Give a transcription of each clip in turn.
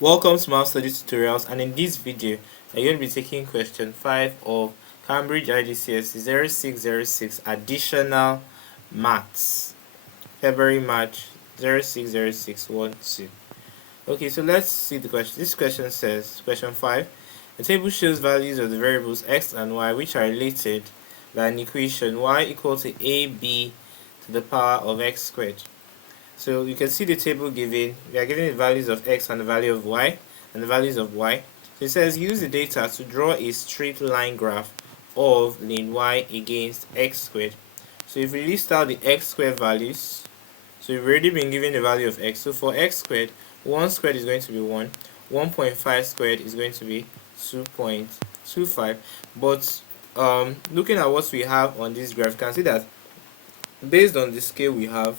Welcome to Math Study Tutorials, and in this video I'm going to be taking question 5 of Cambridge IGCSE 0606 Additional Maths, February March 060612. Okay, so let's see the question. This question says, question 5, the table shows values of the variables x and y which are related by an equation y equal to ab to the power of x squared. So you can see the table given. We are given the values of x and the value of y and the values of y. So it says use the data to draw a straight line graph of lane y against x squared. So if we list out the x squared values, so we've already been given the value of x. So for x squared, 1 squared is going to be 1, 1.5 squared is going to be 2.25. But looking at what we have on this graph, you can see that based on the scale we have,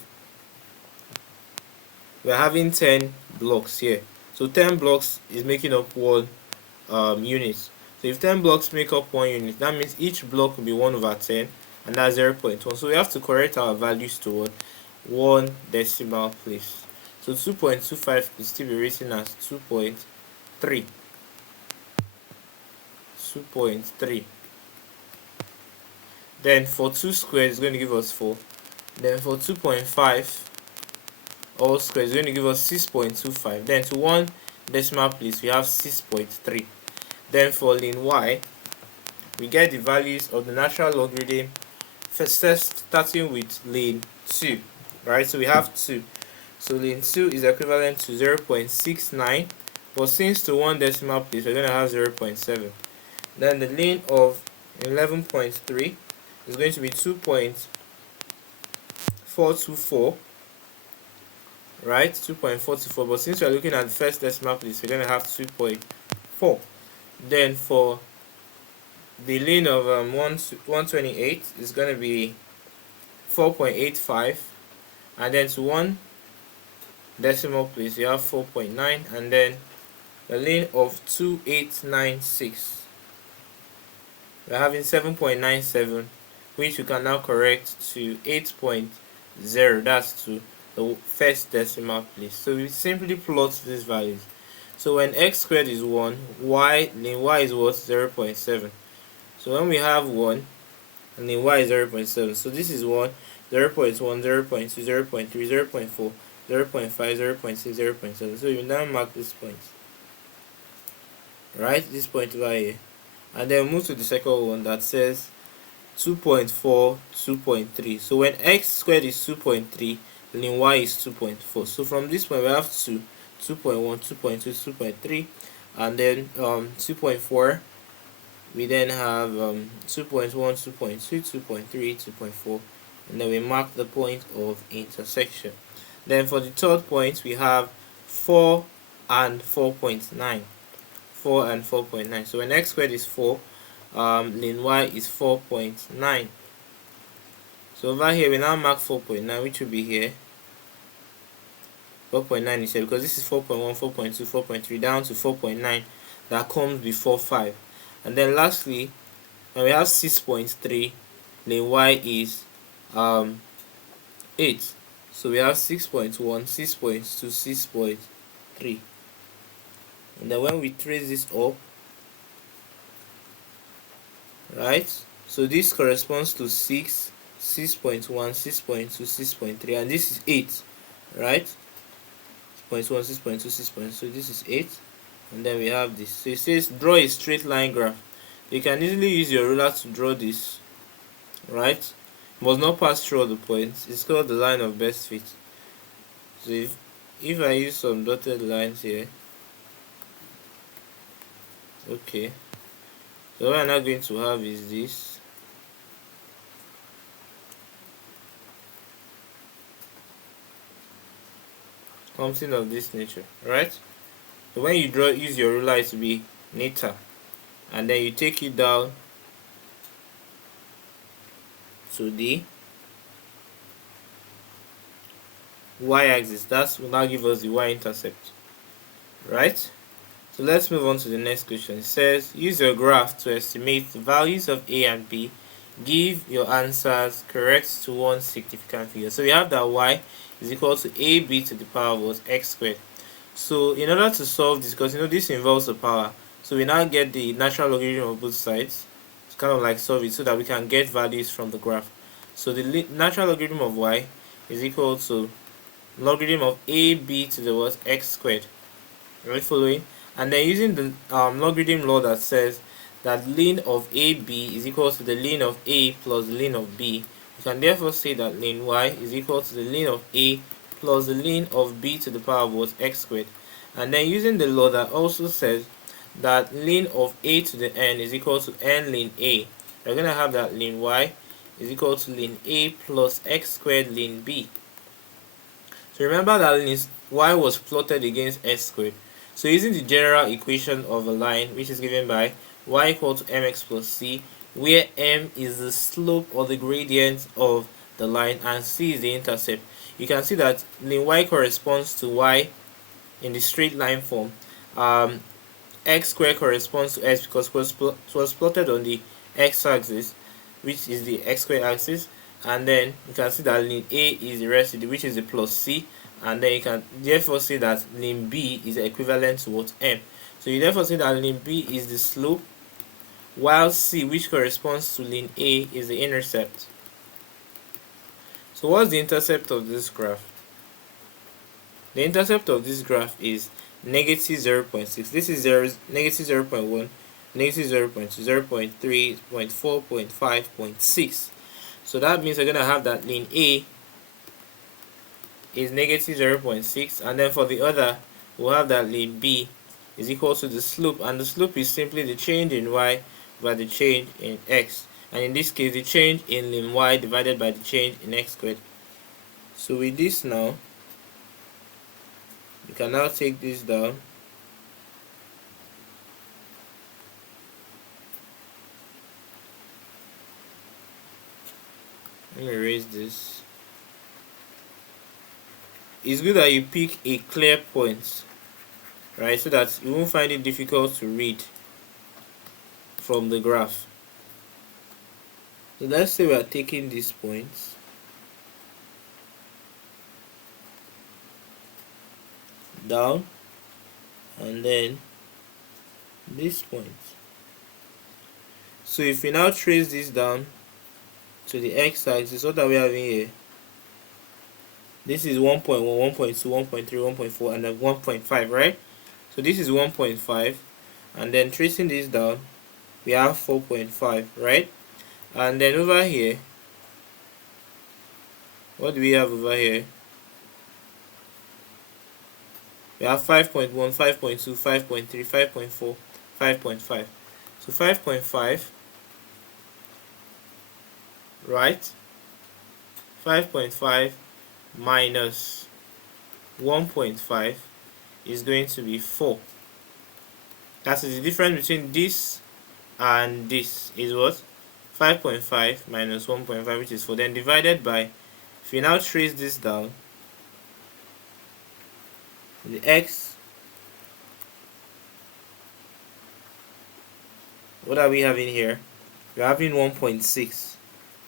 we're having 10 blocks here. So 10 blocks is making up one unit. So if 10 blocks make up one unit, that means each block will be 1 over 10, and that's 0.1. So we have to correct our values to one decimal place. So 2.25 could still be written as 2.3. 2.3. Then for 2 squared, it's going to give us 4. Then for 2.5 all squared is going to give us 6.25. Then to one decimal place we have 6.3. Then for lane y, we get the values of the natural logarithm first starting with lane 2, right? So we have 2. So lane 2 is equivalent to 0.69, but since to one decimal place we're going to have 0.7. Then the lane of 11.3 is going to be 2.424, right? 2.44, but since we're looking at the first decimal place, we're going to have 2.4. Then for the lane of 128 is going to be 4.85, and then to one decimal place you have 4.9, and then the lane of 2896 we're having 7.97, which you can now correct to 8.0, that's to the first decimal place. So we simply plot these values. So when x squared is 1, lane y is what? 0.7. So when we have 1 and lane y is 0.7, so this is 1, 0.1, 0.2, 0.3, 0.4, 0.5, 0.6, 0.7. So you now mark this point, right? This point over here, and then move to the second one that says 2.4, 2.3. So when x squared is 2.3, lane y is 2.4. So from this point we have 2, 2.1, 2.2, 2.3, and then 2.4. We then have 2.1, 2.2, 2.3, 2.4, and then we mark the point of intersection. Then for the third point we have 4 and 4.9. 4 and 4.9. So when x squared is 4, lane y is 4.9. So over here we now mark 4.9, which will be here. 4.9 is here because this is 4.1, 4.2, 4.3 down to 4.9 that comes before 5. And then lastly, when we have 6.3, lane y is 8. So we have 6.1, 6.2, 6.3. And then when we trace this up, right, so this corresponds to 6, 6.1, 6.2, 6.3, and this is 8, right? 6.1, 6.2, 6.2, so this is 8, and then we have this. So it says draw a straight line graph. You can easily use your ruler to draw this, right? It must not pass through all the points. It's called the line of best fit. So if I use some dotted lines here, okay, so what I'm not going to have is this. Something of this nature, right? So when you draw, use your ruler, it to be neater, and then you take it down to the y-axis. That will now give us the y-intercept, right? So let's move on to the next question. It says use your graph to estimate the values of a and b. Give your answers correct to one significant figure. So we have that y is equal to ab to the power of x squared. So in order to solve this, because this involves the power, so we now get the natural logarithm of both sides. It's kind of like solve it so that we can get values from the graph. So the natural logarithm of y is equal to logarithm of ab to the what, x squared. Are you following? And then using the logarithm law that says that ln of AB is equal to the ln of A plus the ln of B, we can therefore say that ln y is equal to the ln of A plus the ln of B to the power of what, x squared. And then using the law that also says that ln of A to the n is equal to n ln A, we're going to have that ln y is equal to ln A plus x squared ln B. So remember that ln y was plotted against x squared. So using the general equation of a line, which is given by y equal to mx plus c, where m is the slope or the gradient of the line and c is the intercept, you can see that ln y corresponds to y in the straight line form. X squared corresponds to x because it was plotted on the x-axis, which is the x squared axis, and then you can see that ln A is the residue, which is the plus c, and then you can therefore say that ln B is equivalent to what, m. So you therefore say that ln B is the slope, while c, which corresponds to ln A, is the intercept. So what's the intercept of this graph? The intercept of this graph is negative 0.6. This is negative 0.1, negative 0.2, 0.3, 0.4, 0.5, 0.6. So that means we're going to have that ln A is negative 0.6, and then for the other we'll have that ln B is equal to the slope, and the slope is simply the change in y by the change in x, and in this case the change in ln y divided by the change in x squared. So with this now, you can now take this down. Let me erase this. It's good that you pick a clear point, right, so that you won't find it difficult to read from the graph. So let's say we are taking these points down, and then this point. So if we now trace this down to the x-axis, what are we having here? This is 1.1, 1.2, 1.3, 1.4, and then 1.5, right? So this is 1.5, and then tracing this down, we have 4.5, right? And then over here, what do we have over here? We have 5.1, 5.2, 5.3, 5.4, 5.5. So 5.5, right? 5.5 minus 1.5 is going to be 4. That is the difference between this and this is what? 5.5 minus 1.5, which is 4. Then divided by, if you now trace this down, the x, what are we having here? We're having 1.6.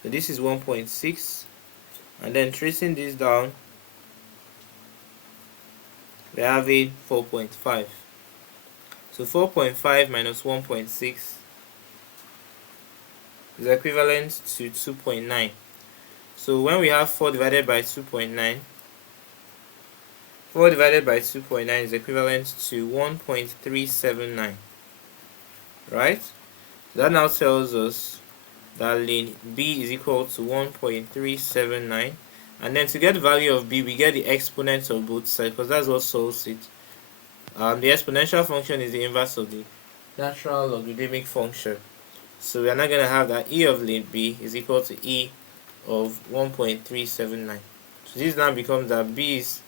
So this is 1.6, and then tracing this down, we're having 4.5. So 4.5 minus 1.6 is equivalent to 2.9. So when we have 4 divided by 2.9, 4 divided by 2.9 is equivalent to 1.379, right? So that now tells us that ln B is equal to 1.379, and then to get the value of B, we get the exponents of both sides, because that's what solves it. The exponential function is the inverse of the natural logarithmic function. So we are not going to have that E of ln B is equal to E of 1.379. So this now becomes that B is,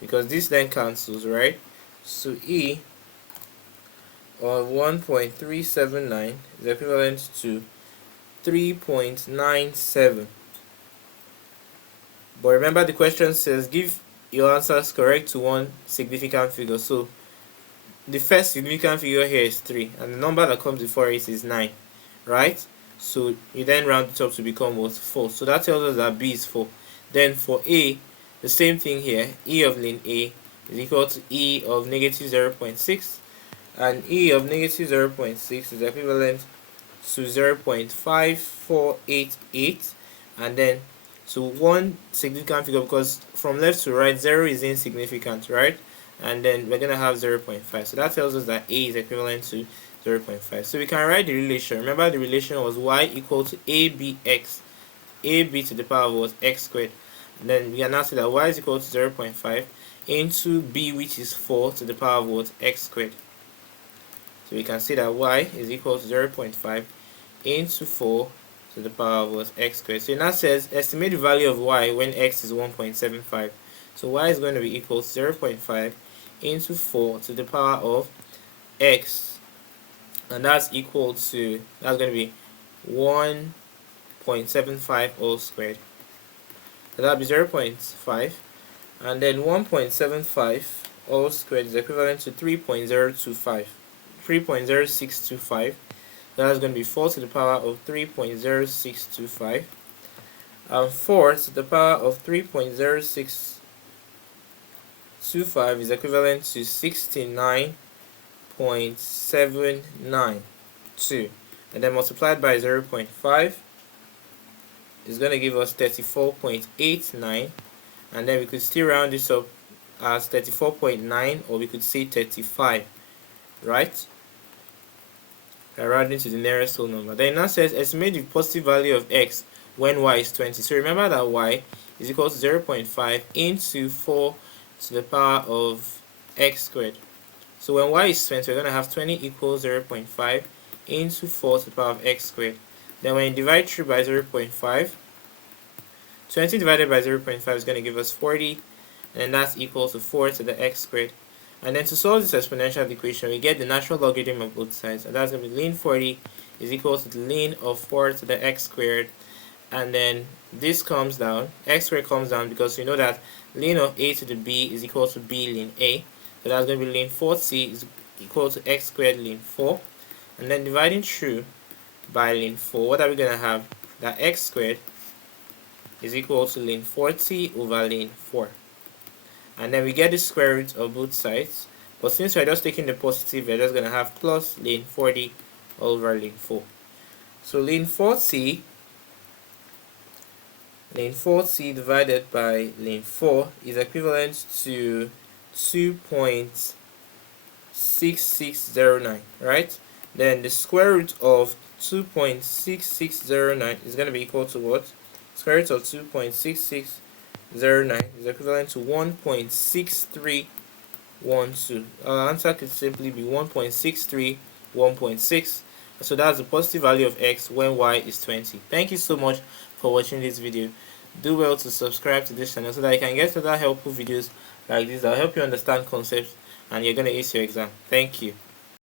because this then cancels, right? So E of 1.379 is equivalent to 3.97. But remember, the question says give your answers correct to one significant figure. So the first significant figure here is 3, and the number that comes before it is 9, right? So you then round it up to become what? 4. So that tells us that B is 4. Then for A, the same thing here. E of ln A is equal to e of negative 0.6, and e of negative 0.6 is equivalent to 0.5488, and then to one significant figure, because from left to right 0 is insignificant, right? And then we're going to have 0.5, so that tells us that a is equivalent to 0.5. So we can write the relation. Remember, the relation was y equal to abx, ab to the power of what, x squared. And then we can now say that y is equal to 0.5 into b, which is 4 to the power of what, x squared. So we can see that y is equal to 0.5 into 4 to the power of what, x squared. So it now says estimate the value of y when x is 1.75. So y is going to be equal to 0.5 into 4 to the power of x, and that's equal to, that's going to be 1.75 all squared. So that'll be 0.5, and then 1.75 all squared is equivalent to 3.0625. That's going to be 4 to the power of 3.0625, and 4 to the power of 3.0625 is equivalent to 69.792, and then multiplied by 0.5 is going to give us 34.89, and then we could still round this up as 34.9, or we could say 35, right? Rounding to the nearest whole number. Then it now says estimate the positive value of x when y is 20. So remember that y is equal to 0.5 into 4 to the power of x squared. So when y is 20, we're going to have 20 equals 0.5 into 4 to the power of x squared. Then when you divide through by 0.5, 20 divided by 0.5 is going to give us 40, and that's equal to 4 to the x squared. And then to solve this exponential equation, we get the natural logarithm of both sides, and that's going to be ln 40 is equal to the ln of 4 to the x squared, and then this comes down, x squared comes down, because we know that ln of a to the b is equal to b ln a, so that's going to be ln 4c is equal to x squared ln 4, and then dividing through by ln 4, what are we going to have? That x squared is equal to ln 40 over ln 4. And then we get the square root of both sides, but since we're just taking the positive, we're just going to have plus ln 40 over ln 4. So ln 40 divided by ln 4 is equivalent to 2.6609, right? Then the square root of 2.6609 is going to be equal to what? Square root of 2.6609 is equivalent to 1.6312. Our answer could simply be 1.63, so that's the positive value of x when y is 20. Thank you so much for watching this video. Do well to subscribe to this channel so that you can get other helpful videos like this that will help you understand concepts and you're going to ace your exam. Thank you.